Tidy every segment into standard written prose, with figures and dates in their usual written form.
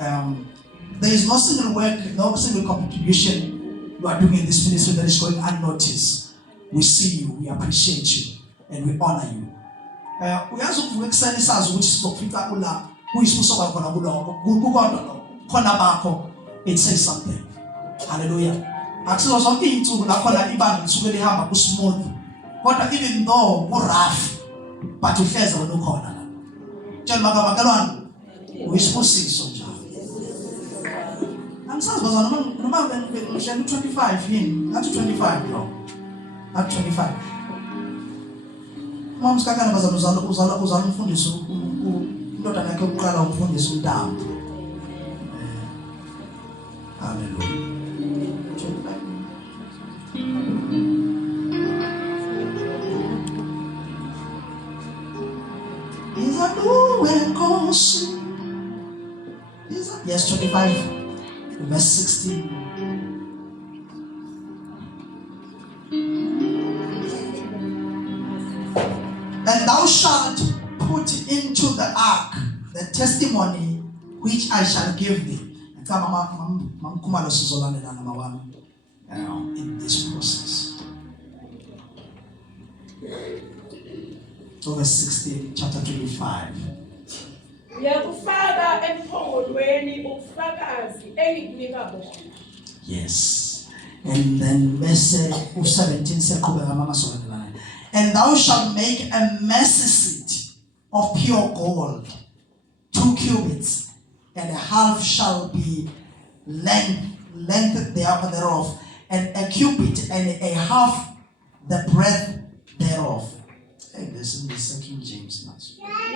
There is no single work, no single contribution you are doing in this ministry that is going unnoticed. We see you, we appreciate you, and we honor you. Uyazi ukuvuka ekuseni sazi ukuthi sizofika kula kuyisibuso bakho kuloko kukodwa khona bakho it says something. Hallelujah. Akusizo zonke izinsuku la khona ibanga lisuke lihamba ku smooth. Kodwa even though ku rough but uhleze wena ukhona la. Tshela makabakelwana uyisibusiso njalo. Angisazi bazana noma ngisho 25 yini? Not 25 no. Not 25. Mama sikakana bazana uzala umfundisi indoda yakhe uqala umfundisi uNtambo. Hallelujah. Yes, 25, verse 16. And thou shalt put into the ark the testimony which I shall give thee. In this process. So verse 16, chapter 25. Yes. And then verse 17. And thou shalt make a mercy seat of pure gold, 2 cubits, and a half shall be length thereof, and a cubit and a half the breadth thereof. Hey, listen, this is King James now.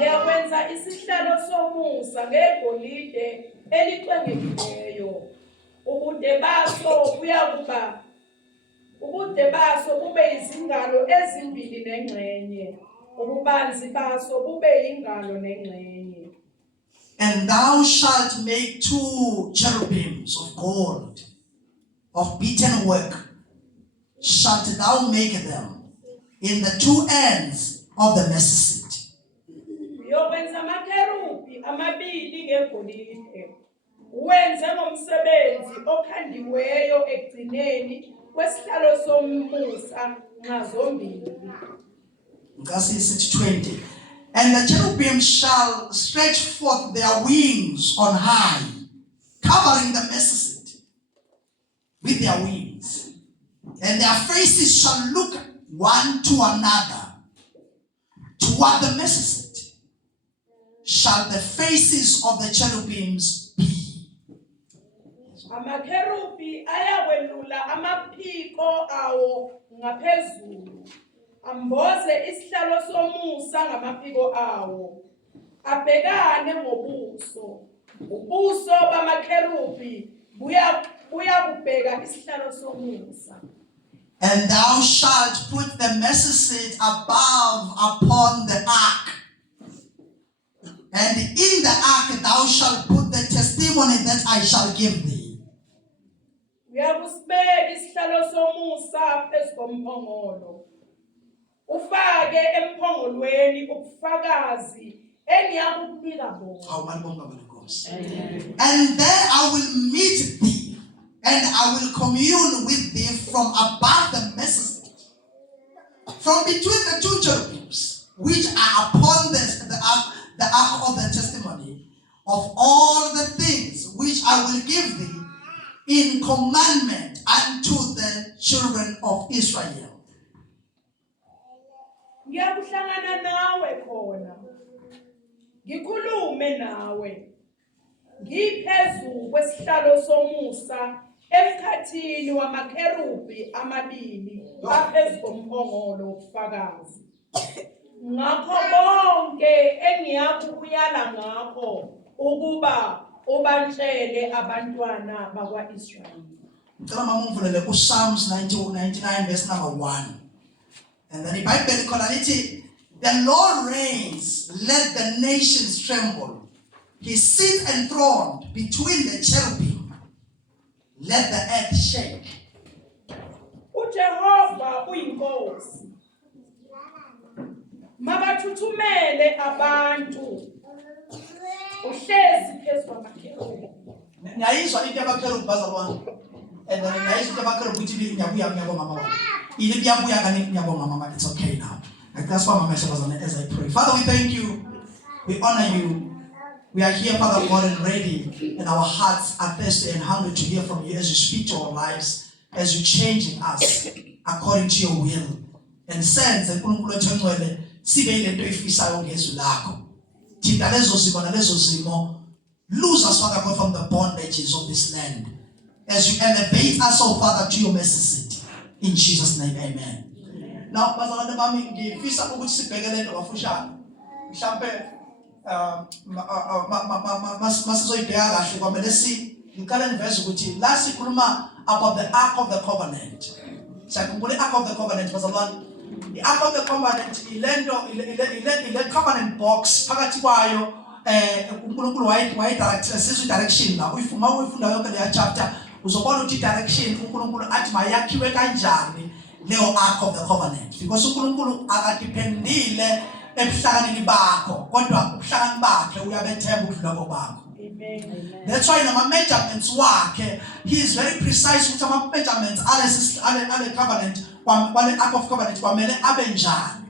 Yakwenza isihlalo somusa ngegolide eliqengekileyo. Ubude baso bube izingalo ezimbili nengxenye. Ububanzi baso bube ingalo nengxenye. And thou shalt make 2 cherubims of gold, of beaten work. Shalt thou make them in the 2 ends of the mercy seat. Yokwenza amakerubi amabili ngegolide. Wenze ngomsebenzi okhandiweyo egcineni kwesihlalo somusa nxa zombili. Verse 20. And the cherubim shall stretch forth their wings on high, covering the mercy seat with their wings. And their faces shall look one to another. Toward the mercy seat shall the faces of the cherubims be. Amakerubi ayakwelula amaphiko awo ngaphezulu. Amboze isihlalo somusa ngamaphiko awo. Abhekane ngobuso. Ubuso bamakerubi buya kubheka isihlalo somusa. And thou shalt put the mercy seat above upon the ark. And in the ark thou shalt put the testimony that I shall give thee. Uyakusibeka isihlalo somusa phezu komphongolo. Ufake emphongolweni ubufakazi engiyakunika bona. And there I will meet thee, and I will commune with thee from above the mercy seat, from between the 2 cherubims, which are upon the ark of the testimony, of all the things which I will give thee in commandment unto the children of Israel. Ngiyakuhlangana nawe khona. Ngikhulume nawe. Ngiphezu kwesihlalo somusa emkhathini wamakerubi amabili aphezu komphongolo wobufakazi. Ngakho bonke engiyakubuyala ngakho ukuba ubanhlele abantwana bakwa-Israyeli. Ngicela mama ungivulele ku Psalms 99 verse number 1. And then the Bible calls it, the Lord reigns, let the nations tremble. He sits enthroned between the cherubim, let the earth shake. uJehova uyinkosi. Mabathuthumele abantu. Uhlezi phezu kwamakerubi. Nyayizwa into yabakerubi bazalwane. And then nyayizwa into yabakerubi ukuthi ngiyabuyabonga mama wami. Ile biyabuya kani ngiyabonga mama, it's okay now. Like that's why mama bazalwane as I pray. Father, we thank you. We honor you. We are here, Father God, and ready, and our hearts are thirsty and hungry to hear from you as you speak to our lives, as you're changing us according to your will. And sense uNkulunkulu ethengcwele sibe into efisayo ngezwi lakho. Thina lezo zimo nalezo zimo, lose us, Father God, from the bondages of this land. As you elevate us, oh Father, to your mercy seat. In Jesus' name, amen. Now, bazalwane bami, ngifisa ukuthi sibhekele into bafushane. Mhlambe masizoyibheka kahle kwamele ngiqale ngiveze ukuthi la sikhuluma about the Ark of the Covenant. Sakhumbula i-Ark of the Covenant bazalwane. The Ark of the Covenant ile covenant box phakathi kwayo uNkulunkulu wayidirectile sizwe direction la uyifunda yonke le chapter uzobona ukuthi direction uNkulunkulu athi mayakhiwe kanjani leyo Ark of the Covenant, because uNkulunkulu akadependile ebuhlakanini bakho kodwa ubuhlakani bakhe uyabethemba ukudlula kwakho. Amen. That's why in our measurements wakhe he is very precise with our measurements ale covenant kwale Ark of Covenant kwamele abe njani.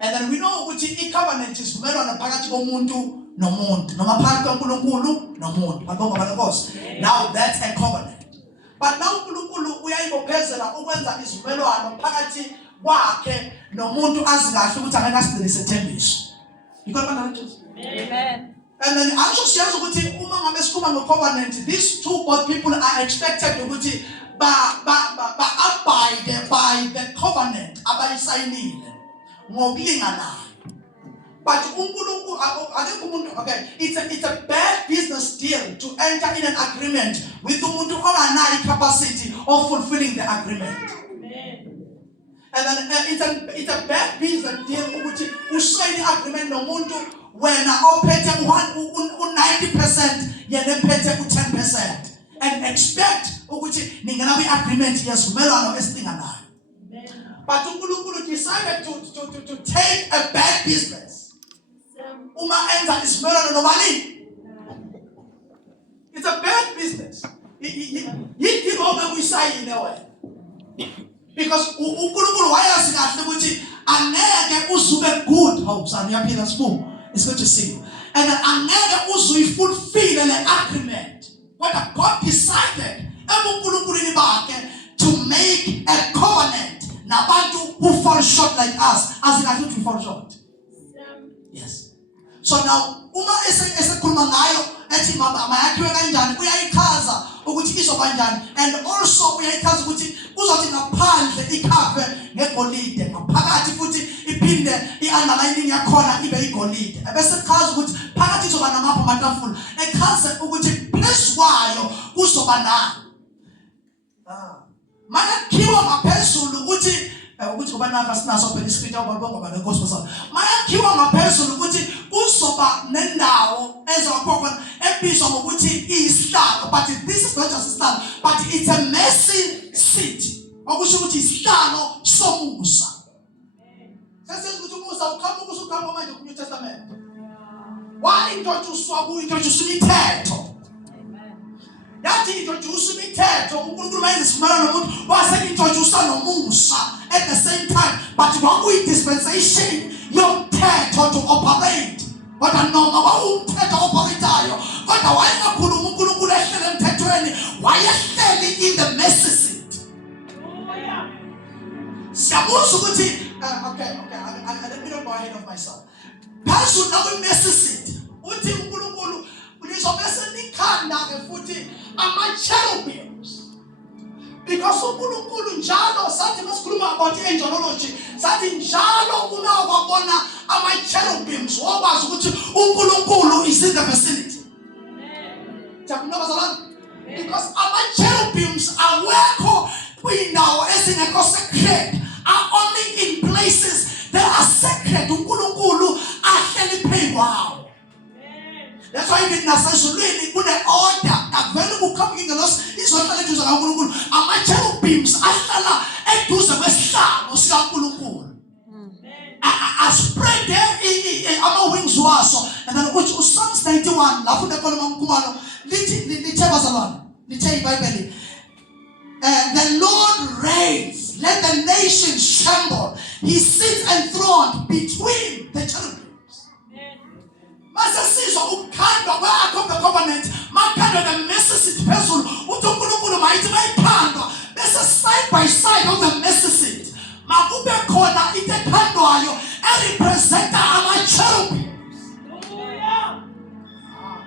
And then we know ukuthi i-covenant is vumelwano phakathi komuntu nomuntu noma phakathi kaNkulunkulu nomuntu. Babonga banenkosi. Now that's a covenant. But now uNkulunkulu uyayibophezela ukwenza izivumelwano phakathi kwakhe nomuntu azi kahle ukuthi angeke asigcine isethembiso. Amen. And then also siyazi ukuthi uma ngabe sikhuluma nge-covenant, these two both people are expected ukuthi abide by the covenant abayisayinile ngokulinganayo. But okay, it's a bad business deal to enter in an agreement with umuntu onganayo capacity of fulfilling the agreement. And then it's a bad business deal ukuthi usayine agreement nomuntu wena ophethe 90% yena ephethe u10% and expect ukuthi ningena kwi-agreement yesivumelwano esilinganayo. But uNkulunkulu decided to take a bad business. Uma enza isivumelwano nobani. It's a bad business. Yini ngoba kuyisayine wena. Because uNkulunkulu wayazi kahle ukuthi angeke uzube good. Oh, son, uyaphila sibu. It's good to see you. And angeke uzuyifulfill le agreement. What God decided ebuNkulunkulu bakhe to make a covenant nabantu who fall short like us, as in we fall short. Yes. So now uma esekhuluma ngayo ethi mayakhiwe kanjani uyayichaza ukuthi izoba njani, and also uyayichaza ukuthi uzothi ngaphandle ikhaphe ngegolide ngaphakathi futhi iphinde i-underlining yakhona ibe igolide, ebese chaza ukuthi phakathi izoba namapha amatafula, echaza ukuthi phezu kwayo kuzoba nani. Mayakhiwa ngaphezulu ukuthi ngoba naka sinaso phela iscripture ubabonga banenkosi basana. Mayakhiwa ngaphezulu ukuthi kuzoba nendawo ezokhona ebizwa ngokuthi isihlalo, but this is not just a stand, but it's a mercy seat. Okusho ukuthi isihlalo somusa. Sesithi ukuthi umusa ukhamba manje ku New Testament. Why introduce imithetho? Yathi introduce imithetho uNkulunkulu mayenza isivumelwano nomuntu waseintroduce nomusa at the same time, but kwakuyi dispensation yomthetho to operate. Kodwa noma kwawumthetho operatayo kodwa wayengakhuluma uNkulunkulu ehlele emthethweni, wayehleli in the mercy seat. Siyabuza ukuthi okay, let me not go ahead of myself. Phezulu nakwi mercy seat uthi uNkulunkulu ulizobese nikhanda ke futhi ama-cherubims, because uNkulunkulu njalo sathi masikhuluma about angelology sathi njalo uma wabona ama-cherubims wakwazi ukuthi uNkulunkulu is in the vicinity. Because ama-cherubims awekho kwindawo ezingekho sacred, are only in places that are sacred. uNkulunkulu ahleli phezu kwawo. That's why even nasezulwini kune order avele kukhamba ingelosi izohlala eduze kaNkulunkulu, ama-cherubims ahlala eduze kwesihlalo sikaNkulunkulu. Aspread ama-wings waso, and then uthi uPsalms 91 lapho nekhona mamkhumalo lithi bazalwane lithe iBhayibheli the Lord reigns, let the nations tremble. He sits enthroned between the cherubims. Mase sizwa ukukhandwa kwe-Ark of the Covenant, makhandwa the mercy seat phezulu, uthi uNkulunkulu mayithi mayiphandwa bese side by side of the mercy seat makube khona into ekhandwayo erepresenta ama-cherubims.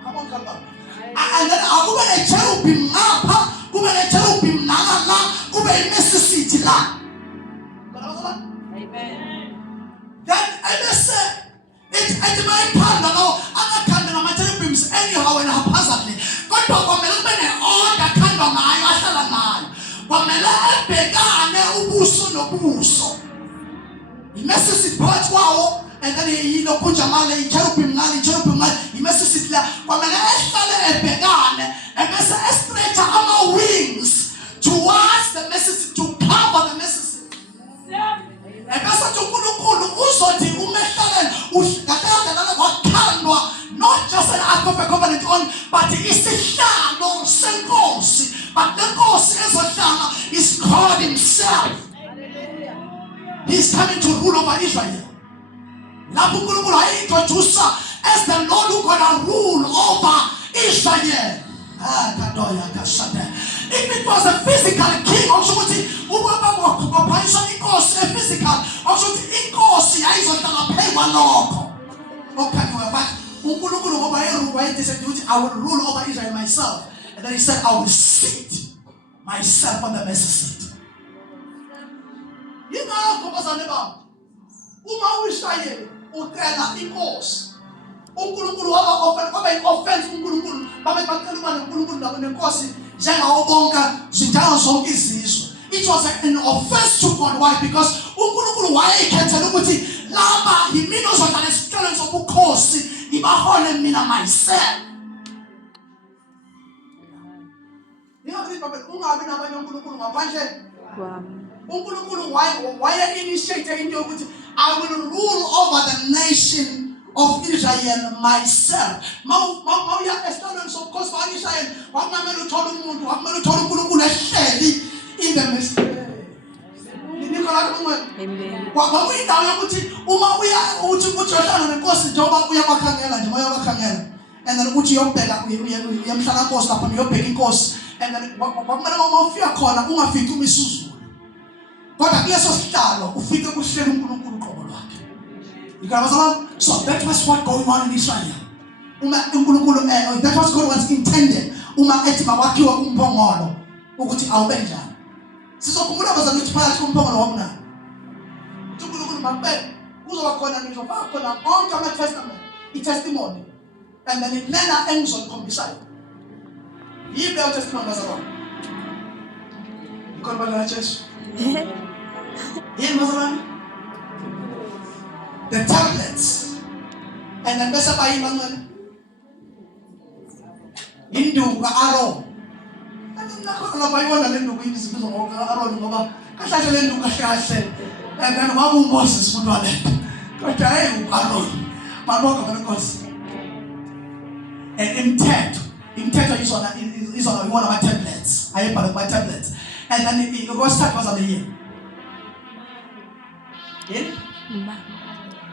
Come on, come on. And then akube ne-cherubim ngapha, kube ne-cherubim nangala, kube i-mercy seat la. Amen. Then ebese ethi mayiphanda lawo angakhanda ngama-cherubims anyhow and haphazardly, kodwa kwamele kube ne-order akhandwa ngayo, ahlala ngayo. Kwamele ebhekane ubuso nobuso. I-mercy seat phakathi kwawo, and then yilokhunja ngale, i-cherubim ngale, i-mercy seat la. Kwamele ehlale ebhekane, ebese estretcha ama-wings towards the mercy seat, to cover the mercy seat. Ebese uthi uNkulunkulu uzothi umehlalele uhlala wakhandwa, not just an Ark of the Covenant on, but isihlalo senkosi. But the nkosi ezohlala is God himself. He's coming to rule over Israel. Lapho uNkulunkulu ayintroduce as the Lord who gonna rule over Israel. If it was a physical king, okushukuthi ubaba waphayiswa inkosi physical, okushukuthi inkosi yayizohlala phezu kwalokho. Okay, but uNkulunkulu ngoba wayedecided ukuthi I will rule over Israel myself. And then he said, I will sit myself on the mercy seat. Yingakho bazalwane bami, uma uIsrayeli ucela inkosi, uNkulunkulu waba i-offense uNkulunkulu, babe bacela uma noNkulunkulu nabo nenkosi njengawo bonke zindawo zonke izizwe. It was an offense to God. Why? Because uNkulunkulu wayekhethela ukuthi laba yimina ozohlala esihlalweni sobukhosi, ngibahole mina myself. Ungabi nabanye uNkulunkulu ngaphandle kwami. uNkulunkulu waye-initiate into yokuthi I will rule over the nation of Israel myself. Mawuya esihlalweni sobukhosi baka-Israyeli, wakumele uthole umuntu, wakumele uthole uNkulunkulu ehleli in the midst. Kwakuyindawo yokuthi uma uthi uyohlala nenkosi njengoba uyabakhangela nje, uyabakhangela, and then uthi uyobheka uyamhlala nkosi lapha, uyobheka inkosi, and then kwakumele uma ufika khona ungafiki umisuzulu, kodwa kuleso sihlalo ufike kuhleli uNkulunkulu uqobo lwakhe. So that was what going on in Israel. That was God was intended. Uma ethi makwakhiwe umphongolo ukuthi awube njani. Sizokhumbula bazalwane ukuthi phakathi komphongolo womnana uNkulunkulu mabele kuzoba khona ngizofaka khona onke ama-testament, i-testimony, and then inena engizoyikhombisayo. Yiphi leyo testimony bazalwane? Ikhona badala Jesu. Yini bazalwane? The tablets, and then bese bayini bangcwele induku ka-Aaron. Nakhona lapha ayibona le nduku izibizwa ngo-Aaron ngoba kahle le nduku kahle, and then waba uMoses umuntu walento, kodwa hey u-Aaron mabonke amankosi. And imithetho izona iwona ama-tablets, ayebhala kuma-tablets, and then kwesithathu bazalwane yini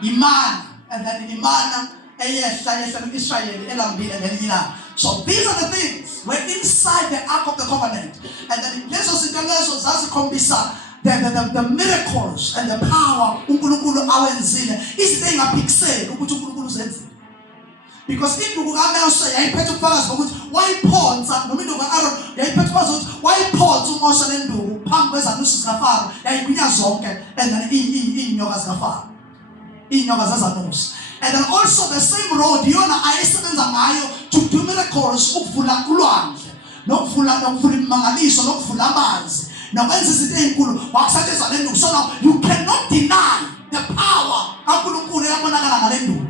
imana, and then imana eyehla Israel elambile ngelinye. So these are the things were inside the Ark of the Covenant, and then lezo zinto lezo zazikhombisa the miracles and the power uNkulunkulu awenzile, izinto engaphikiseli ukuthi uNkulunkulu uzenzile. Because induku kaMose yayiphethe ubufakazi bokuthi wayiphonsa, noma induku ka-Aaron yayiphethe ubufakazi bokuthi wayiphonsa uMose le nduku phambi kwezanusi zikaFaro, yayigwinya zonke, and then iy'nyoka zikaFaro, iy'nyoka zezanusi. And then also the same road yona ayesebenza ngayo to do miracles, ukuvula ulwandle, nokuvula imimangaliso, nokuvula amanzi, nokwenza izinto ey'nkulu, wakusetshenziswa le nduku. So now you cannot deny the power kaNkulunkulu eyabonakala ngale nduku.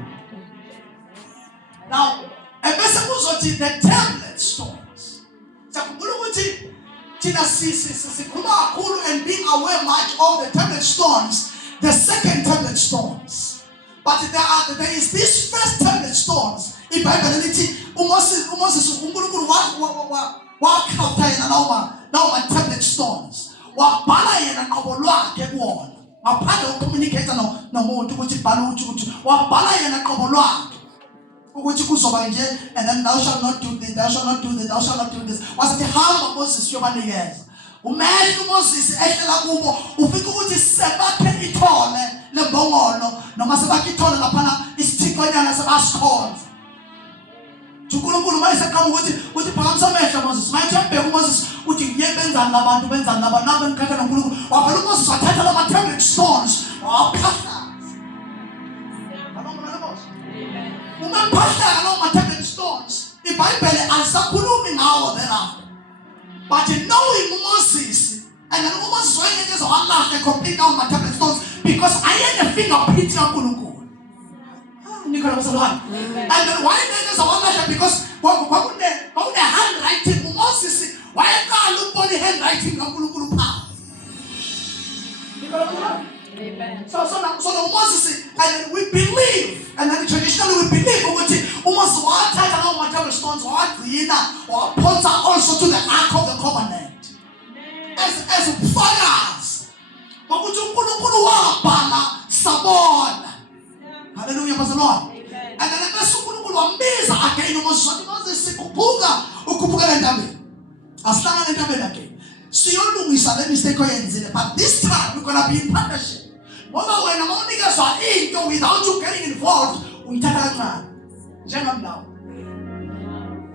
Now, ebese kuzothi the tablet stones. Sakhumbula ukuthi thina sikhuluma kakhulu and being aware much of the tablet stones, the second tablet stones. But there is this first tablet stones. IBhayibheli lithi uMoses uNkulunkulu wakhapha yena lawo ma-tablet stones, wabhala yena qobo lwakhe kuwona ngaphandle kokucommunicate nomuntu ukuthi bhala ukuthi wabhala yena qobo lwakhe ukuthi kuzoba nje, and then thou shalt not do this, thou shalt not do this, thou shalt not do this. Wasithi hamba Moses uyobanikeza. Umehlo uMoses ehlela kubo ufika ukuthi sebakhe ithole lembongolo noma sebakhe ithole laphana isithixonyana sebasikhonza. uNkulunkulu mayeseqhamuka ukuthi phakamisa amehlo Moses. Manje uyabheka uMoses uthi benzani labantu nabo engikhatha noNkulunkulu. Wavela uMoses wathatha lama tablet stones waphahla. Umaphahlaka lawo ma-tablet stones, iBhayibheli alisakhulumi ngawo thereafter. But knowing Moses, and then uMoses wayengeke walahla complete lawo ma-tablet stones because ayenefingerprint kaNkulunkulu. Nikhona msalwane. And then wayengeke walahla because kwakune handwriting uMoses wayeqala ukubona i-handwriting kaNkulunkulu phansi. Nikhona msalwane. So now Moses, and then we believe, and then traditionally we believe ukuthi Moses wathatha lawo ma-tablet stones wagcina waphonsa also to the Ark of the Covenant as ubufakazi ukuthi uNkulunkulu wabhala sabona. Hallelujah, bazalwane. And then bese uNkulunkulu wambiza again uMoses wathi Moses ukhuphukela entabeni, asihlangane entabeni again, siyolungisa le mistake oyenzile, but this time we're gonna be in partnership. Ngoba wena mawunikezwa into without you getting involved uyithatha kancane njengami nawe.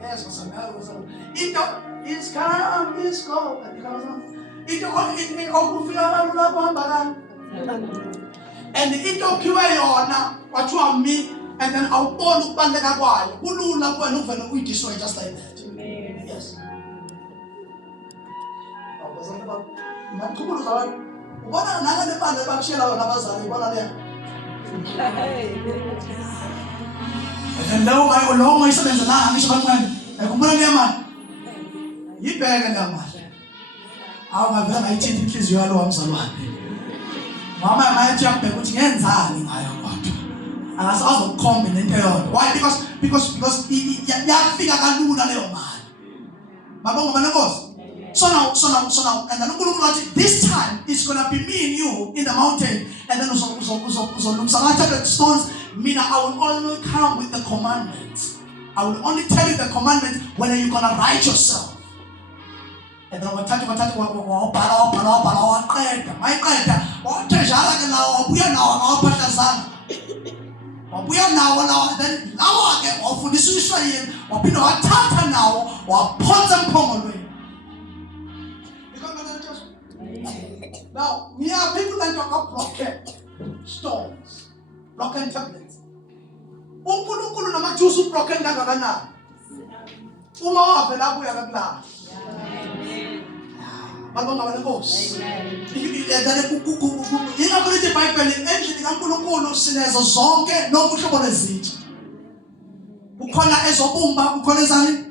Yes, into is come, is go. Into okufika kalula kuhamba kani. And into okhiwe yona kwathiwa mi, and then awubona ukubaluleka kwayo kulula kuwena uvele uyidestroy just like that. Yes. Ngiyaqhubula abantu ubona nanga nemali ebakushela wona abazali ubona leyo. And lo mayisebenza la ngisho kancane ngikhumbula le mali yibheke le mali awungavela ngayithinta inhliziyo yalo wamzalwane mama mayithi yabheka ukuthi ngenzani ngayo kodwa angasazi ukukhomba nento yona. Why? Because yafika kalula leyo mali. Babonga banenkosi. So now, and then uNkulunkulu this time it's gonna be me and you in the mountain, and then uzolungisa stones. Mina, I will only come with the commandments. I will only tell you the commandments when you're gonna write yourself. And then wathatha waqeda mayiqeda wathejala ke nawo wabuya nawo ngawaphahlazana wabuya nawo then lawo ke wafundisa uIsrayeli waphinda wathatha nawo waphonsa emphongolweni. Now, we are people that talk about broken stones, broken tablets. uNkulunkulu namajusu broken kangakanani uma wavela kuya kakulala. Babonga banenkosi. Yingakho lithi iBhayibheli endlini kaNkulunkulu sinezo zonke nokuhlobo lezitsha. Kukhona ezobumba, kukhona ezani?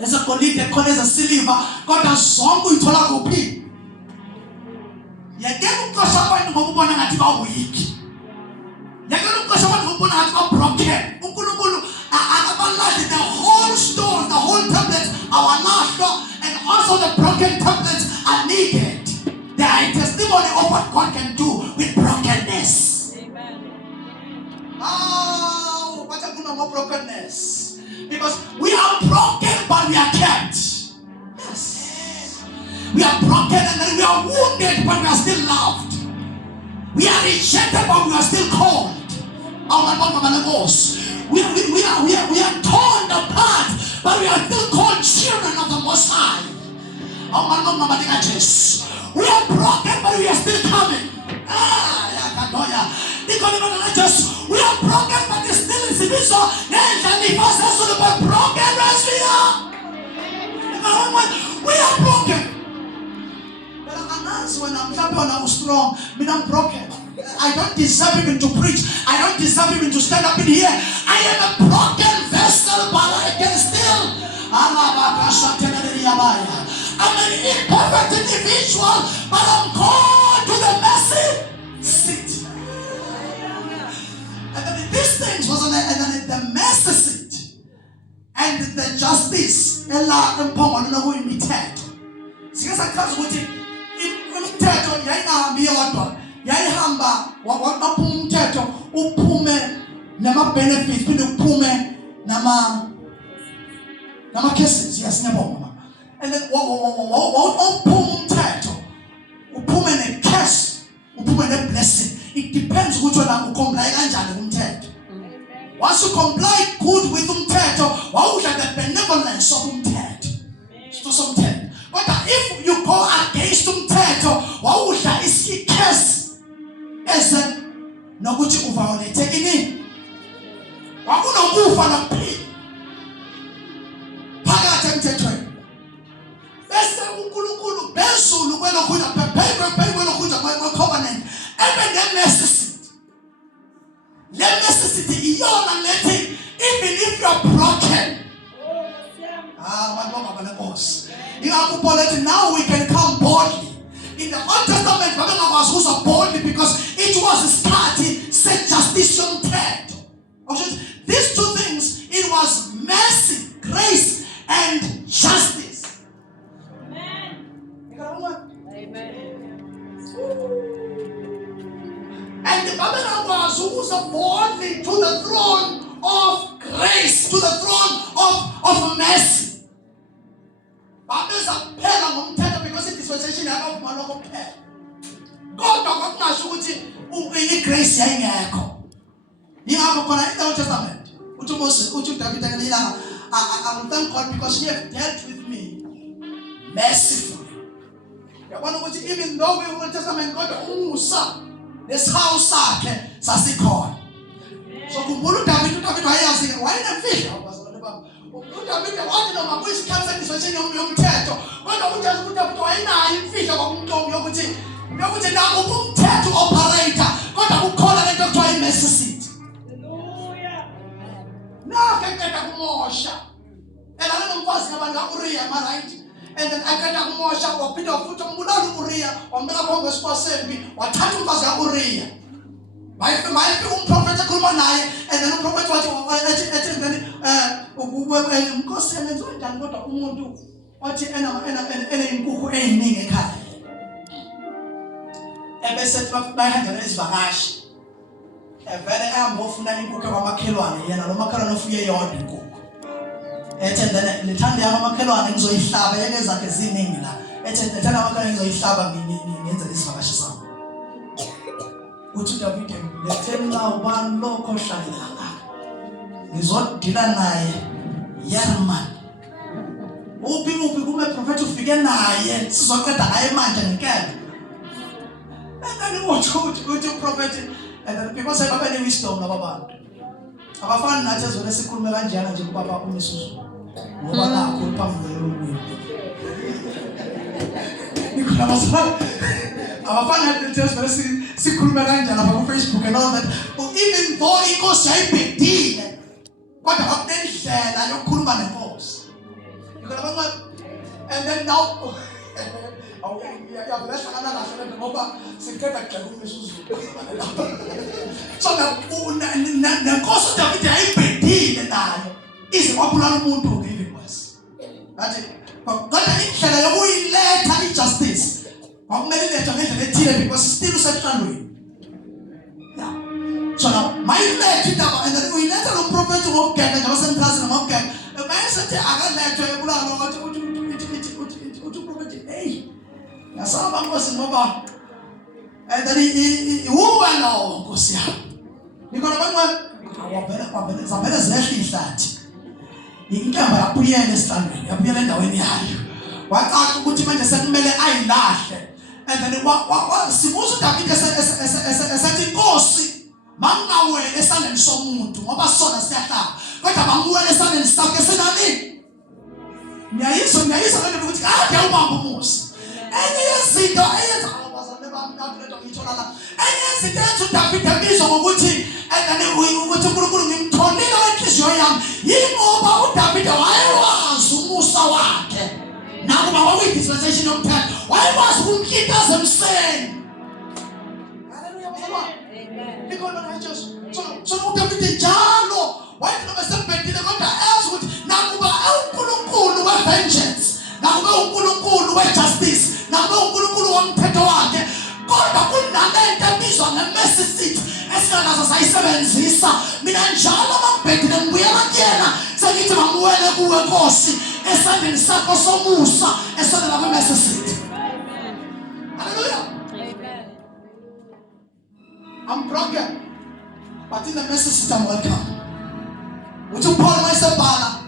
Ezegolide, kukhona ezesiliva, kodwa zonke uyithola kuphi? Yekela ukuqosha abantu ngoba ubona ngathi ba-weak. Yekela ukuqosha abantu ngoba ubona ngathi ba-broken. uNkulunkulu akabalahli the whole stone, the whole tablet awalahlwa, and also the broken tablets are needed. They are a testimony of what God can do with brokenness. Amen. Oh, but I don't know more brokenness. Because we are broken but we are kept. Yes. We are broken and then we are wounded but we are still loved. We are rejected but we are still called. We are torn apart but we are still called children of the Most High. We are broken but we are still coming. We are broken but it's still in Sibiso. Broken as we are. We are broken. But when I'm strong, I'm broken. I don't deserve even to preach. I don't deserve even to stand up in here. I am a broken vessel, but I can still. I'm an imperfect individual, but I'm called to the mercy seat. And then these things was on the mercy seat. And the justice ela emphongolo nokuyimithetho. Sike sachaza ukuthi imithetho yayingahambi yodwa, yayihamba waphuma umthetho uphume nama benefits phinde uphume nama cases. Yes, ngiyabonga. And then uphuma umthetho uphume ne curse, uphume ne blessing. It depends ukuthi wena ucomply kanjani kumthetho. Once you comply good with umthetho, wawudla the benevolence of umthetho. So something. But if you go against umthetho, wawudla curse as nokuthi uviolate ini. Wakunokufa nokuphila. Phakathi emthethweni. Bese uNkulunkulu bezulu kwelokuthi kwelokuthi covenant ebe necessity. Le necessity iyona lethi even if you are broken. Now we can come boldly. In the Old Testament, was boldly because it was a starting set justice on thread. These two things, it was mercy, grace, and justice. Amen. And the Babylon was boldly to the throne of grace, to the throne of mercy. Because it is dispensation of Maloko prayer. God does not show you grace. You have a in the Old Testament. I will thank God because He has dealt with me mercifully. Even though we Old Testament God this house Sasikon. So David why not fish? And then I get a motion or bit of foot on Uriah or Melabonga Sposembi or Tatu Uriah. My prophet Kumanai and then prophet what uthi David lethela ubani lokho shayilanga ngizodila naye Yerman uphi kume prophet ufike naye sizoqeda naye manje ngekele and then uthi prophet and then because baba ne wisdom laba bantu abafani nathi ezone sikhulume kanjani nje kubaba uMisuzu ngoba nakho phambili lokweni nikhuluma abafana bethu sikhuluma kanjani lapha ku Facebook and all that. Even though inkosi yayibhedile kodwa akunendlela yokukhuluma nenkosi. And then now so nenkosi David yayibhedile nayo ize wabulala umuntu ngeke kwasi. Bathi kodwa indlela yokuyiletha ijustice because still such a way. Yeah. So now, my letter, and then we let a prophet to walk and there was some cousin of them. The man said, I got letter, hey, that's how I was in Mobile. And then he went on, because you got a better is that. You can come up here in the standard, you're being the way you are. What are you putting in the second minute? I laughed. And then what simuzu David esathi Nkosi mangawe esandleni somuntu ngoba sona siyahla kodwa manguwe esandleni sakhe senani ngiyayizwa kanti ukuthi kade ubamba umusi enye yezinto eyenza abazalwane bami lapho ngithola la enye yezinto ethi David ebizwa ngokuthi and then ukuthi uNkulunkulu ngimthondile wenhliziyo yami yingoba uDavid wayewazi umusa wakhe nakuba wakuyi dispensation yomthetho wayewazi ukumkhipha zemseni. Hallelujah. Amen. Because I just so uDavid njalo wayethi noma sebhedile kodwa ethi ukuthi nakuba uNkulunkulu kunalento ebizwa nge-mercy seat esingakaze sayisebenzisa. Mina njalo mangibhekile ngibuyela kuyena sengithi mangiwele kuwe Nkosi esandleni sakho somusa esondela kwi-mercy seat. Hallelujah. I'm broken, but in the mercy seat I'm welcome. Uthi uPaul mayesebhala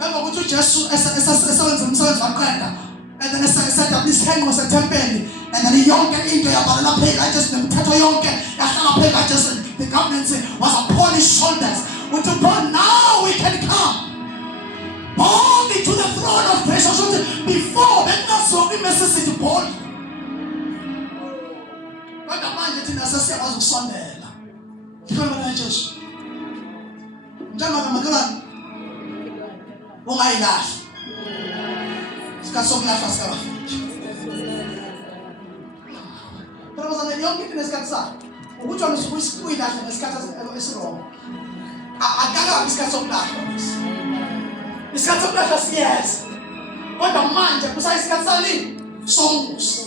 emva kokuthi uJesu esewenza umsebenzi waqeda, and then set up this hand was a temple, and then yonke into yabalela phela just nemithetho yonke yahlala phela just the governance was upon his shoulders. Uthi Paul, now we can come boldly to the throne of grace. Before bekungazoka i-mercy seat boldly, kodwa manje thina sesiyakwazi ukusondela. Ngihamba na Jesu. Njalo makalani ungayilahla. Sikasokulahla sikabafiki. Pero bazana yonke into nesikhathi sakho. Ukuthi wena usukuyilahla ngesikhathi esirong. Akakabi isikhathi sokulahla. Isikhathi sokulahla siyeza. Kodwa manje kusayisikhathi salini somusa.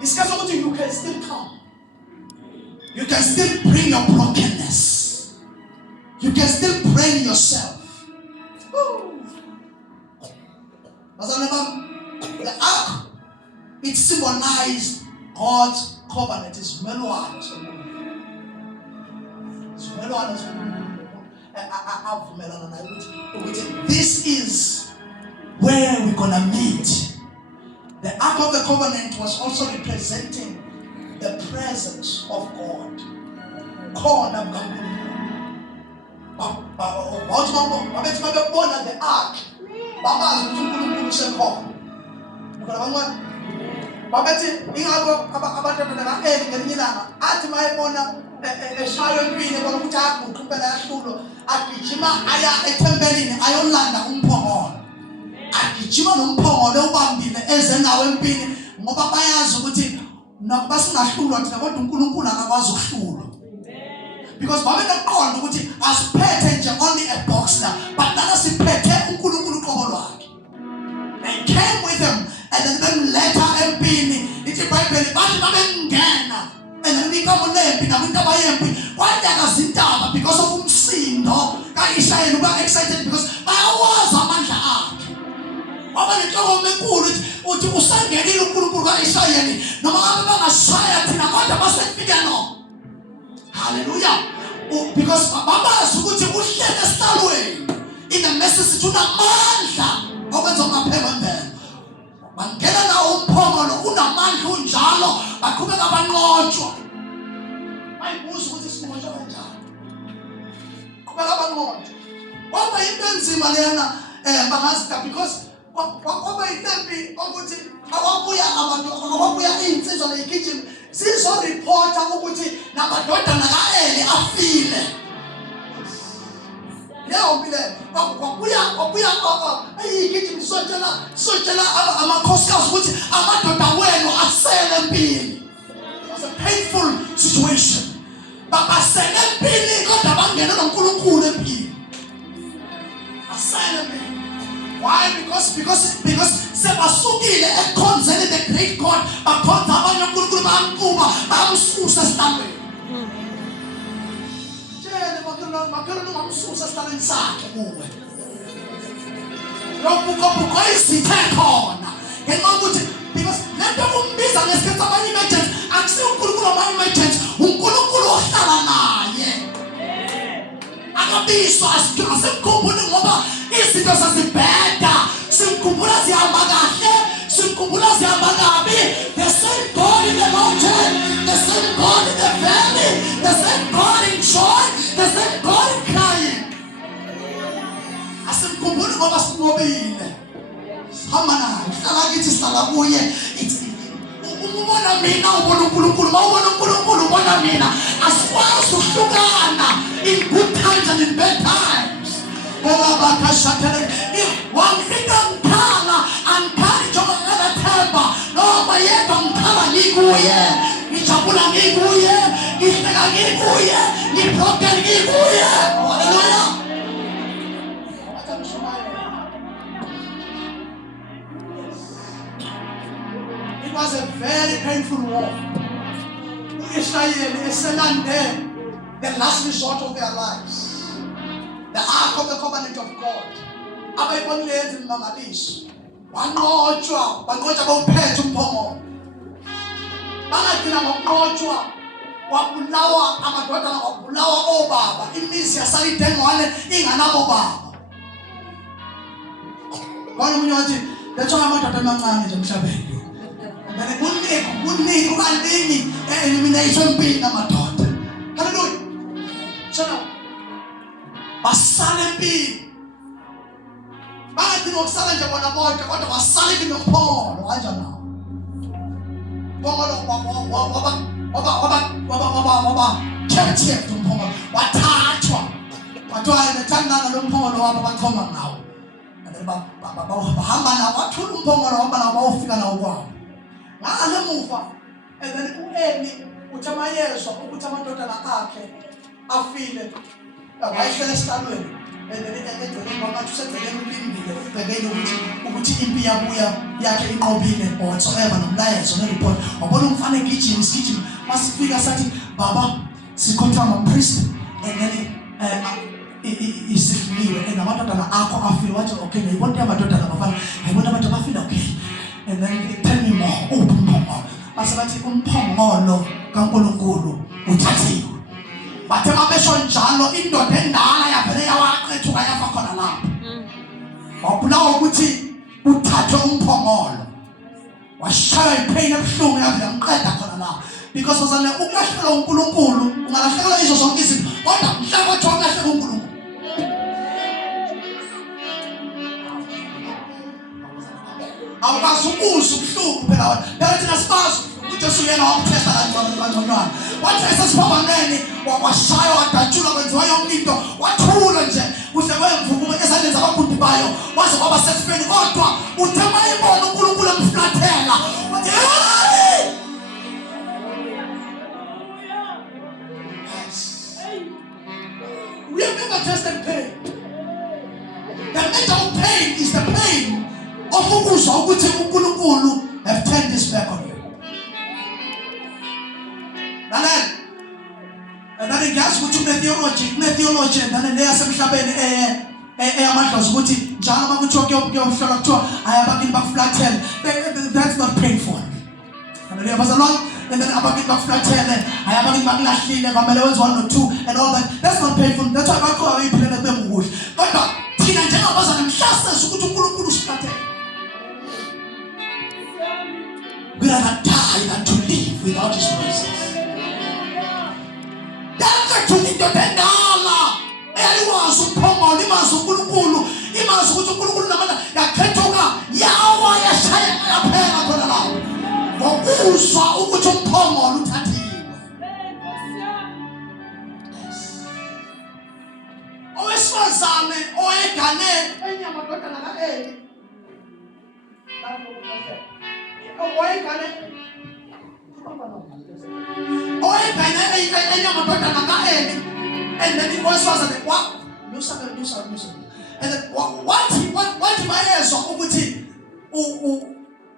Isikhathi sokuthi you can still come. You can still bring your brokenness. You can still bring yourself. The ark, it symbolized God's covenant. It's melon. This is where we're gonna meet. The ark of the covenant was also representing the presence of God. The ark. Babazi ukuthi uNkulunkulu usekhona. Ngoba bangwana babethi ingakho abantwana bakaEli ngelinye ilanga athi mayebona eshayo empini ukuthi aguqe impela yahlulo, agijima aya ethempelini ayolanda umphongolo. Agijima nomphongolo ubambile eze nawe empini ngoba bayazi ukuthi nakuba singahlulwa thina kodwa uNkulunkulu akakwazi ukuhlulwa. Because babe noqondo ukuthi asiphethe nje only a box la, but nana siphethe uNkulunkulu qobo lwakhe. They came with them and then later empini ithi iBhayibheli bathi babengena and then become lempi nakwintaba yempi kwanyaka zintaba because of umsindo kaIsrayeli uba excited because bayawazi amandla akhe. Baba nenhloko enkulu uthi usangenile uNkulunkulu kaIsrayeli noma ngabe bangashaya thina kodwa basekufika no. Hallelujah. Because babazi ukuthi uhlele estalweni in the message unamandla okwenza ungaphekwa impela. Bangena nawo umphongolo unamandla unjalo baqhubeka banqotshwa. Bayibuza ukuthi sinqotshwa kanjani. Qhubeka banqotshwa. Kwaba into enzima lena bangazida because kwaba itempi ukuthi ababuya insizwa leyikhijima sizoreporta ukuthi namadodana kaEli afile. Leo vile wabuya ayigijima sotshela amakhosikazi ukuthi amadoda wenu asele empini. It was a painful situation. Babasele empini kodwa bangena noNkulunkulu empini. Asele empini. Why? Because sebasukile ekhonzeni the great God bakhonza abanye uNkulunkulu bamquba bamsusa esitambeni. Makelo ngamsusa esitambeni sakhe kuwe. Lokho isithe khona. Ngenxa ukuthi because lento kumbiza ngesikhathi abanye emergency akusiyo uNkulunkulu abanye emergency uNkulunkulu ohlala naye. Akabiswa asikhumbule ngoba izinto sasibheda simkhumbula zihamba kahle simkhumbula zihamba kabi. The same God in the mountain, the same God in the valley, the same God in joy, the same God in crying. Asimkhumbule ngoba sinqobile. Hamba naye hlala kithi sihlala kuye. Ubona mina ubona uNkulunkulu mawubona uNkulunkulu ubona mina. Asikwazi ukuhlukana in good times and in bad times. Wamfika mkhala ankali njengoba ngethemba noma yedwa mkhala ngikuye ngijabula ngikuye ngihleka ngikuye ngibroken ngikuye. Hallelujah. was a very painful war. Israel eselande the last resort of their lives. The ark of the covenant of God. Abayibonile imangaliso. Wanqotshwa bawuphethe umphongolo. Bangagcina ngokunqotshwa wabulawa amadodana wabulawa obaba. Imizi yasalidengwane inganabo baba. Omunye wathi that's why amadoda amancane nje emhlabeni. Kuningi kukaningi elimination empini amadoda. Hallelujah. So now basale empini. Bathi nokusala nje bona bonke kodwa basale nomphongolo kanjani nawo. Umphongolo waba captured umphongolo wathathwa. Wathiwa bethandana lo mphongolo wabo bachoma ngawo. Bahamba nawo wathula umphongolo waba nawo bawufika nawo kwabo. Ngale muva and then uEli uthi amayezwa ukuthi amadodana akhe afile wayehlele esitalweni and then edoleni ngathi useceleni ulindile ubhekele ukuthi impi yabuya yakhe inqobile or whatsoever nomlayezo nereport wabona umfana egijima isigijima masifika sathi baba sikhothama priest and then isidliwe and amadodana akho afile wathi okay ngiyibona amadodana bafana ngiyibona abantu bafile okay. And then tell me more. Open more. Basabathi umphongolo kaNkulunkulu uthathiwe. Bathe mabesho njalo indoda endala yavele yawaqethuka yafa khona lapho. Wabulawa ukuthi uthathwe umphongolo. Washaya ipain ebuhlungu yavele yamqeda khona lapho. Because wasane ukulahlela uNkulunkulu ungalahlela izo zonke izinto. Kodwa mhla kwathi walahlela uNkulunkulu. Awukasukuza ubuhlungu phela wena. Phela thina sibazi ukuthi usuyena wamthesta kanjani. Wathesa sibabangeni washaya wadatshula kwenziwa yonke into wathula nje kuhle kwemvumo esandleni zababhudi bayo waze kwaba sesifeni kodwa uthe mayibona uNkulunkulu emflathela wathi hey. We have never tasted pain. The nature of pain is the pain of ukuzwa ukuthi uNkulunkulu have turned his back on you. And then ngiyazi ukuthi une-theology and then leyasemhlabeni eyamadlozi ukuthi njalo makuthiwa kuyomhlola kuthiwa hayi abakini bakuflathele. That's not painful. Hallelujah. Bazalwane. And then abakini bakuflathele hayi abakini bakulahlile kwamele wenze 1 or 2 and all that. That's not painful. That's why bakho abayiphilele kube ngukuhle. Kodwa thina njengabazalwane mhlaseze ukuthi uNkulunkulu usiflathele. We rather die than to live without his presence. That's to live the pendala. Eliwazi umphongolo imazi uNkulunkulu imazi ukuthi uNkulunkulu namandla yakhethuka yawa yashaya yaphela khona lapho. Ngokuzwa ukuthi umphongolo uthathiwe. Owesifazane oyegane enye amadodana kaEli. And then it was what? And then what mayezwa ukuthi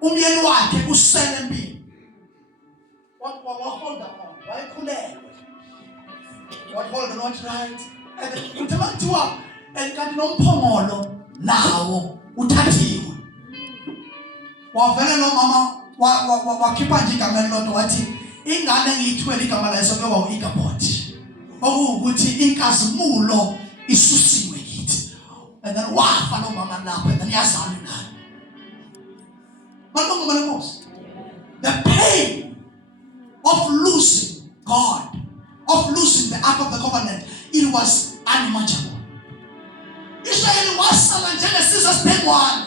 umyeni wakhe usele empini. Waholda on. Wayekhulelwe. Waholda not right. And then uthathiwa and kanti nomphongolo nawo uthathiwe. Wavele lo mama wakhipha nje igama elilodwa wathi ingane ngiyithwele igama layo sokuba uIgabod. Okuwukuthi inkazimulo isusiwe kithi. And then wafa lo mama lapho and then yazalwa ingane. Malungu malenkosi. The pain of losing God, of losing the Ark of the Covenant, it was unimaginable. Israel wasala njengesizwe sibengwane.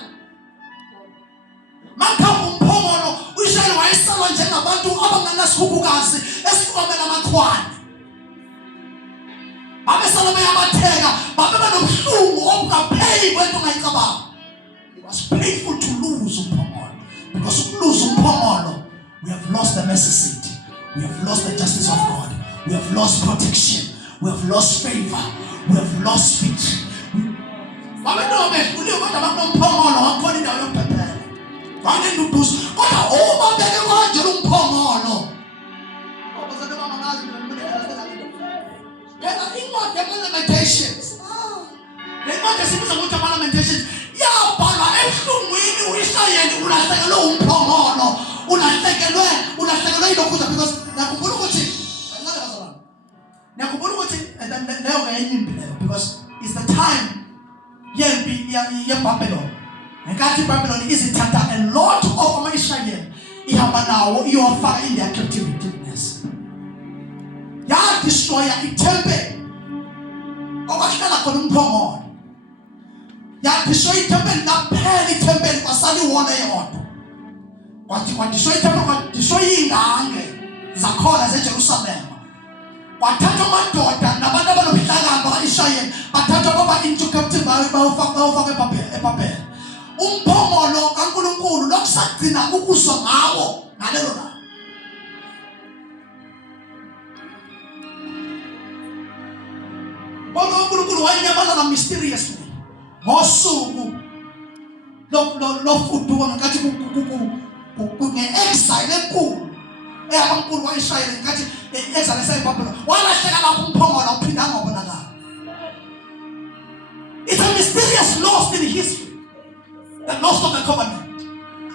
Makhambu umphongolo uIsrael wayesalwa njengabantu abanganasihubukazi esifukamela amakhwane. Babesala beyabatheka babeba nobuhlungu obungapheli kwento ongayicabanga. It was painful to lose umphongolo. Because to lose umphongolo, we have lost the mercy seat. We have lost the justice of God. We have lost protection. We have lost favor. We have lost victory. Kodwa uma beke Lamentations yabhalwa ebuhlungwini uIsrayeli ulahlekelwe umphongolo ulahlekelwe ilokhuza because nakubona ukuthi leyo ngayimbi leyo because it's the time Babylon. Ngenkathi Babylon izithatha a lot of ama-Israyeli ihamba nawo iyowafaka in their captiveness. Yadestroya ithempeli okwahlala khona umphongolo. Yadestroya ithempeli laphela ithempeli kwasala iwona eyodwa. Kwadestroya ithempeli kwadestroya iy'ngange zakhona zeJerusalem. Wathatha amadoda nabantu abanobuhlakani baka-Israyeli bathatha baba into captive bawufaka eBhabheli. Umphongolo kaNkulunkulu lokusagcina ukuswa ngawo ngalelo langa. Bona uNkulunkulu wayenyamazana mysteriously ngosuku lofuduka ngenkathi kune-exile enkulu eyabankulu wa-Israyeli ngenkathi i-exile eseyiBhabhiloni walahleka lapho umphongolo uphinde angabonakali. It's a mysterious lost in history. The lost of the covenant.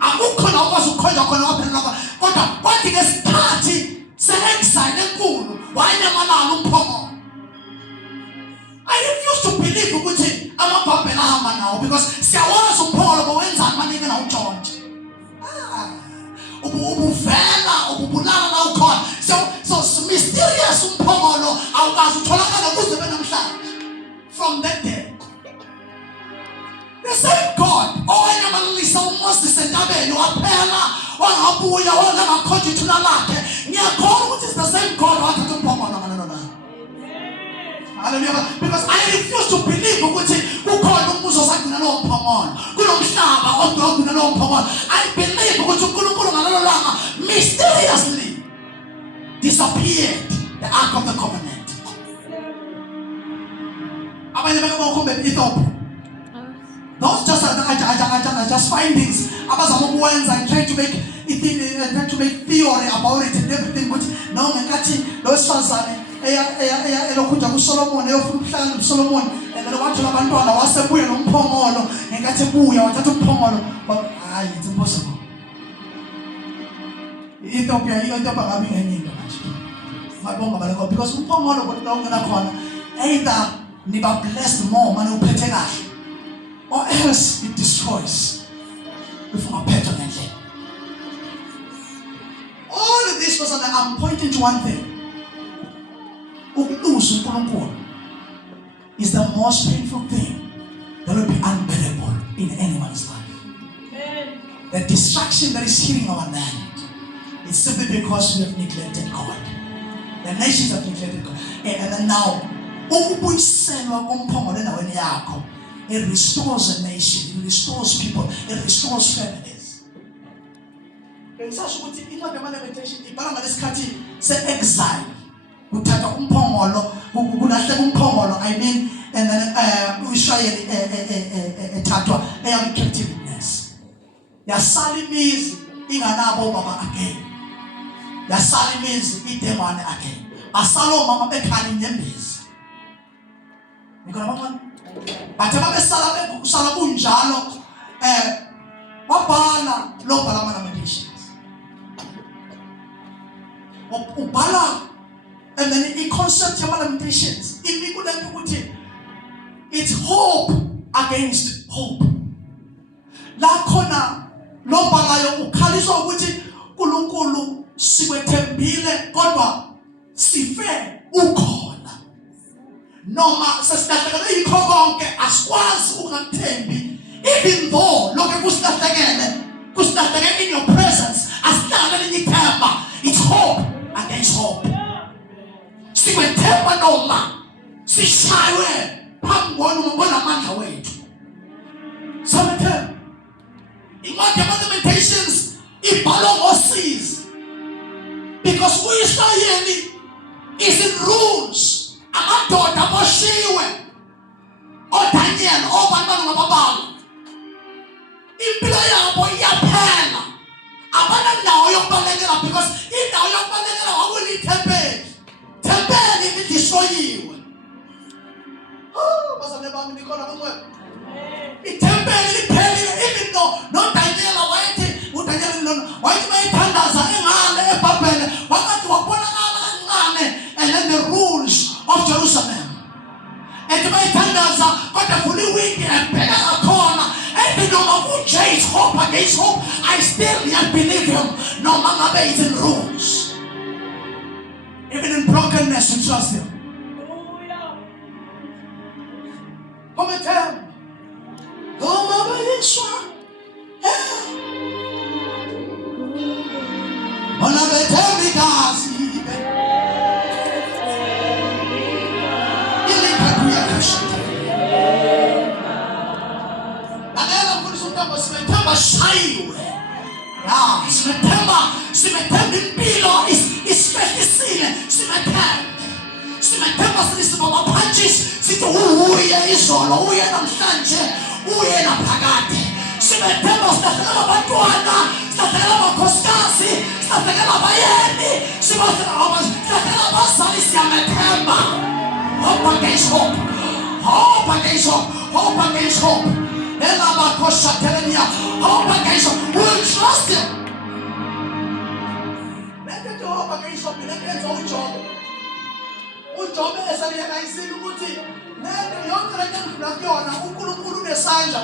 Akukhona ukwazi ukukhonjwa khona waphela kodwa kwathi ngesikhathi se-exile enkulu wanyamalala umphongolo. I refuse to believe ukuthi amaBhabheli ahamba nawo because siyawazi umphongolo bowenzani manike nawo untshontshe. Ubuvela ububulala la ukhona. So mysterious umphongolo awukazi utholakala kuze benamhlanje from that day. The same God owanyamalisa uMoses entabeni waphela wangabuya wangakhonja ithuna lakhe. Ngiyakholwa ukuthi it's the same God wathatha umphongolo ngalelo langa. Hallelujah. Because I refuse to believe ukuthi kukhona umbuso osagcina lowo mphongolo kunomhlaba ogcina lowo mphongolo. I believe ukuthi uNkulunkulu ngalelo langa mysteriously disappeared the Ark of the Covenant. Abanye bakhombe Ethiopia. Those just findings abazama ukwenza and trying to make theory about it and everything. But no, ngenkathi lo sifazane elokhunja kuSolomon eyofuna ukuhlangana noSolomon and then wathola abantwana wasebuya nomphongolo ngenkathi ebuya wathatha umphongolo. Hayi, it's impossible. Ethiopia ngabe ngenyinto manje. Mabonga baleko because umphongolo kodwa khona either niba blessed more manje uphethe kahle or else it destroys if I'm better than them. All of this was I'm pointing to one thing. Ukulose uNkulunkulu is the most painful thing that will be unbearable in anyone's life. Amen. The destruction that is hitting our land is simply because we have neglected God. The nations have neglected God. And then now, it restores a nation, it restores people, it restores families. Exile. I mean, and then Israel ethathwa captiveness. Yasalimizi inganabo baba again. Yasalimizi idemane again. Asalo mama bekhali nyembezi. Ngikona mama bathe babesala kunjalo wabhala lo bhala Lamentations. Ubhala and then the concept of Lamentations it's hope against hope. La khona lo bhalayo ukhaliswa ukuthi uNkulunkulu sikwethembile kodwa sife ukhona. Noma sesilahlekele yikho konke asikwazi ukungathembi even though lokho kusilahlekele in your presence asihlale nithemba. It's hope against hope. Sikwethemba noma sishaywe phambona umbona amandla wethu. Sabathemba incwadi yama-Lamentations ibhalwa ngosizi because uIsrayeli is in rules. Amadoda aboshiwe oDaniel obantwana ngababalo impilo yabo iyaphela abanandawo yokubalekela because indawo yokubalekela kwakulithempeli lidistroyiwe. Bazalwane bami nikhona kunqwebe against hope, I still yet believe him. No matter it's in rules. Even in brokenness, you trust him. Come and tell me. Oh, Mama, it's one. Oh, never tell me, guys. Simetenda impilo isifehlisile simetenda silisibaba punches sithi uye izolo uye namhlanje uye naphakade simetenda sihlala abantwana sihlala abakhosikazi sihlala abayeni sihlala abazali siyamethemba. Hope against hope, hope against hope, hope against hope. Hope against hope. We'll trust him. Let it hope against hope. Let it go job. Ujob esaliyeka isini ukuthi nento yonke lento ngiyona uNkulunkulu nesandla.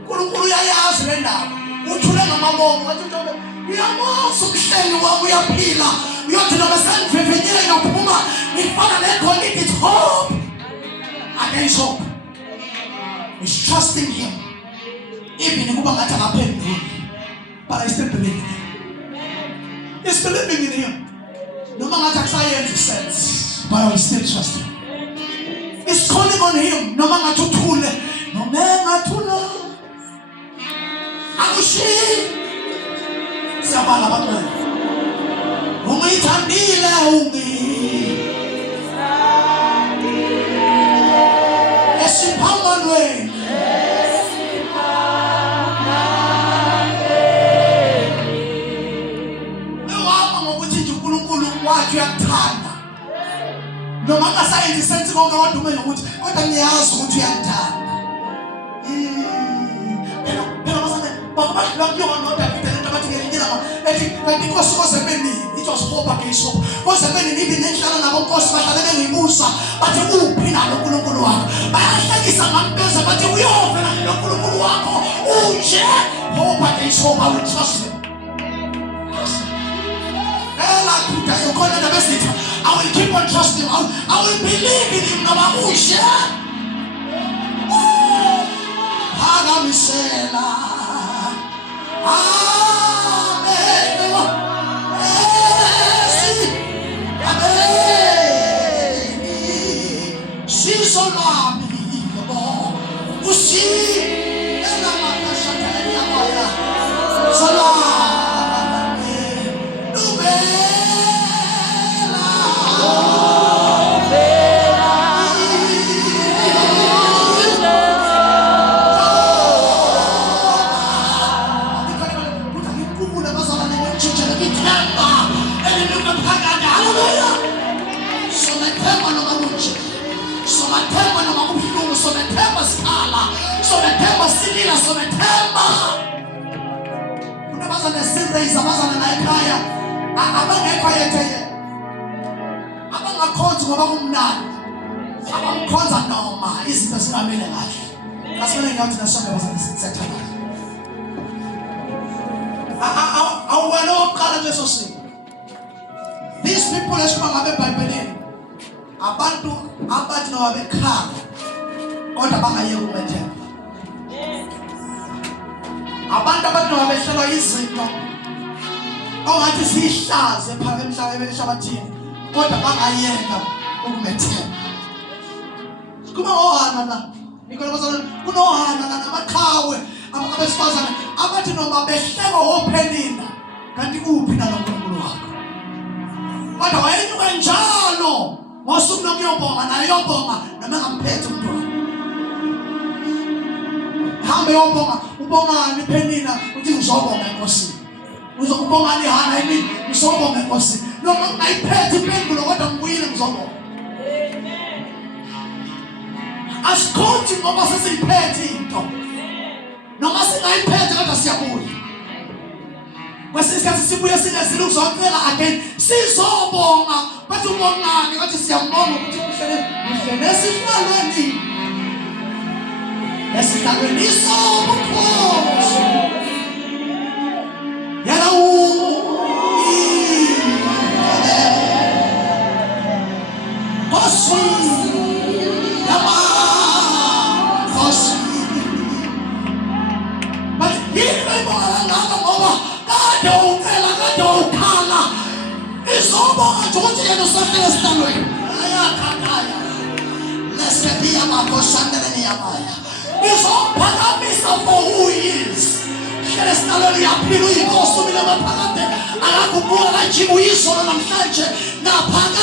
uNkulunkulu uyayazi le ndaba. Uthule ngamabomo wathi uJobe uyamuzwa umhleli wami uyaphila. Uyothi noma sengivivinyile ngokuphuma ngifana negolide it's hope against hope. He's trusting him. Even kuba ngathi akaphenduli. But I still believe in him. He's believing in him. No matter science sense, but I will still trust him. He's calling on him. No matter tuthule, no matter thula. Akushi. Siyabala batwana. Ungithandile esiphambanweni. Uyakuthanda noma angasayenzi sense konke wadume ukuthi kodwa ngiyazi ukuthi uyakuthanda. Phela basane bakubadlula kuyona noDavid lento bathi ngelinye ethi inkosi kozemeni it was hope against hope. Kozemeni nibi nenhlala nabo inkosi bahlale bengibuza bathi uphi nalo uNkulunkulu wakho bayahlekisa ngampeza bathi uyovela noNkulunkulu wakho unje. Hope against hope. I will trust him. I will keep on trusting him. I will believe in him. These people abantu abathi nowabekhala kodwa bangayeka ukumethemba. Abantu abathi nowabehlelwa izinto ongathi sihlaze phaka emhlabathini kodwa bangayeka ukumethemba. Kuma ohana na nikolobazana kunohana namaqhawe abesifazane abathi noma behlelwa ophenina kanti kuphi naloNkulunkulu wakho. Kodwa wayenyuka njalo ngosuku lokuyobonga naye yobonga noma ngamphethe umntwana. Hambe yobonga ubongani phenina uthi ngizobonga enkosini. Uzokubongani hana yini ngizobonga enkosini. Noma ngayiphethe impendulo kodwa ngibuyile ngizobonga. Asikhonthi ngoba sesiyiphethe into. Noma singayiphethe kodwa siyabuya. Kwesikhathi sibuye sinezile ukuzocela again sizobonga bathi ubongani ngathi siyambonga ukuthi uhlele esihlalweni isobukhosi kade ucela kade ukhala izobonga nje ukuthi yena usafika esithalweni ayakhathaya leskebiya makoshandeleni yamaya izophakamisa for who he is hlele esithalweni yaphila uyinkosi umile maphakade akakubuka kanjima uyizolo namhlanje naphakade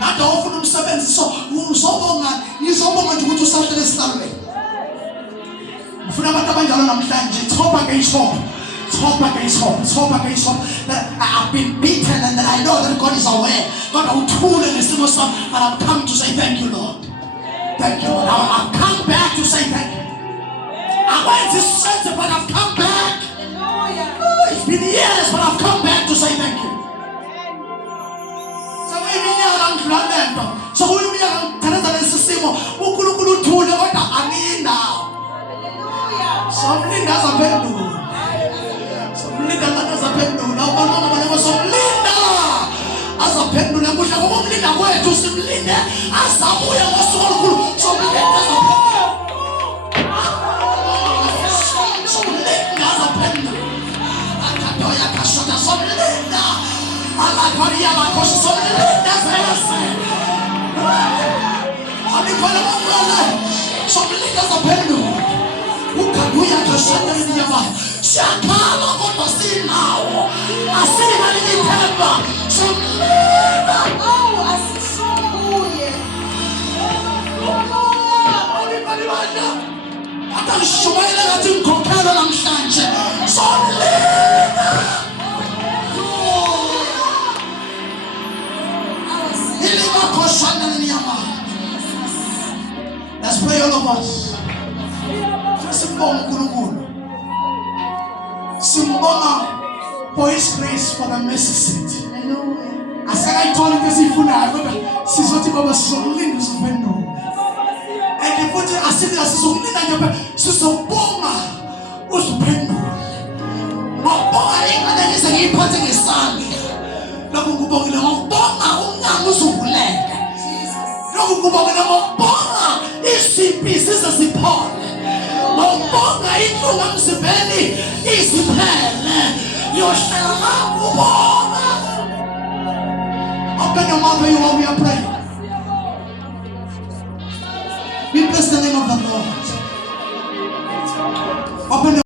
kade ufuna umsebenzi so uzobonga ngizobonga nje ukuthi usahlele esithalweni ufuna abantu abanjalo namhlanje top against hope that I've been beaten and that I know that God is aware God uthule ngesimo sami but I've come to say thank you Lord I've come back to say thank you I went to search but I've come back it's been years but I've come back to say thank you so uyiminyaka ngithandaza lesisimo uNkulunkulu uthule kodwa anina somlinda azaphendula somlinda azaphendula abantu abanabo somlinda azaphendula kuhle ngokumlinda kwethu simlinde azabuye ngosuku olukhulu somlinda azaphendula akatoya kashota somlinda alakhoya bakhosi somlinda zese amikhola mangala somlinda azaphendula ukaduya kashandeleni yamaya siyakhala kodwa sinawo asina lithemba somlinda asishuye alibalibaja atangishumayela ngathi ngikhokhela namhlanje somlinda ilibakoshandeleni yamaya let's pray all of us simbonga uNkulunkulu simbonga for his grace for the mercy seat asakayithola into esiyifunayo kodwa sizothi baba sizomlinda uzophendula and futhi asizomlinda nje sizobonga uzophendula ngokubonga ingane ngise ngiyiphathe ngesandla lokhu ngubongile ngokubonga umnyango uzuvuleka lokhu ngubongile ngokubonga isiphi siphole ngokubonga inhlungu emzimbeni isiphele yohlala ngokubonga open your mouth while we are praying